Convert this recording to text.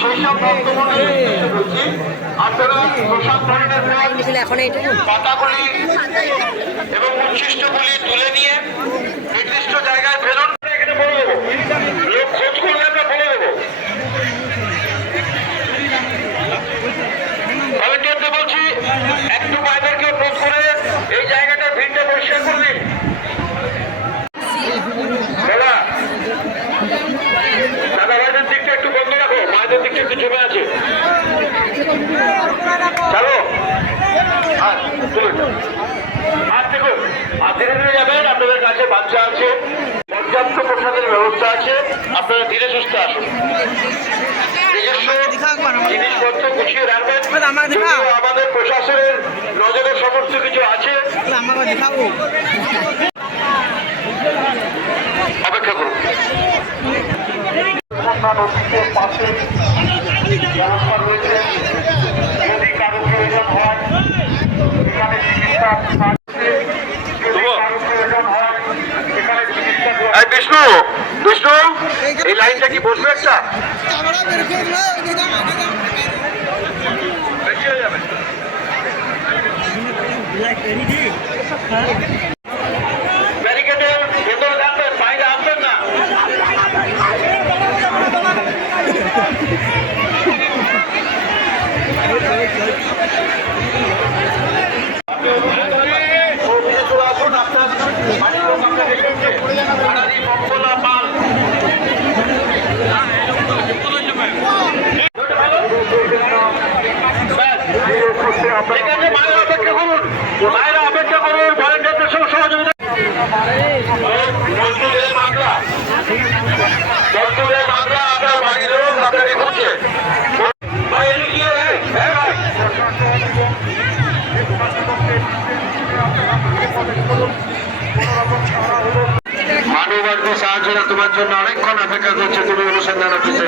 সেই সব ভক্তমণ্ডলী আপনারা প্রসাদ ধরনের পাতাগুলি এবং উচ্ছিষ্টগুলি তুলে নিয়ে নির্দিষ্ট জায়গায় ফেলুন। এখানে বলে দেবো, লোক খোঁজ করলে আমরা বলে দেবো। ভলেন্টিয়ারদের বলছি একটু বাইরেকে খোঁজ করে এই জায়গাটার ভিড়টা পরিষ্কার করে দিন। দাদা ভাইদের দিকটা একটু বন্ধ রাখো, মায়েদের দিকটা একটু জমে আছে। চলো দেখুন, আর ধীরে ধীরে যাবেন। আপনাদের কাছে বাচ্চা আছে, পর্যাপ্ত প্রসাদের ব্যবস্থা আছে, আপনারা ধীরে সুস্থে আসুন। জিনিসপত্র গুছিয়ে রাখবেন। আমাদের প্রশাসনের নজরে সমস্ত কিছু আছে, অপেক্ষা করুন। নদীর পাশে ব্যবস্থা রয়েছে, যদি কারো প্রয়োজন হয় এখানে চিকিৎসা। বিষ্ণু বিষ্ণু এই লাইনটা কি বসবে একটা ব্যারিকেডের ভেতরে থাকবেন, বাইরে আসবেন না। মায়েরা অপেক্ষা করুন, ভলেন্টিয়ারদের সঙ্গে সহযোগিতা। আপনার বাড়ির লোক আপনাকে খুঁজছে। মানব আসবে সাহায্যরা তোমার জন্য অনেকক্ষণ অপেক্ষা করছে, তুমি অনুসন্ধান অফিসে।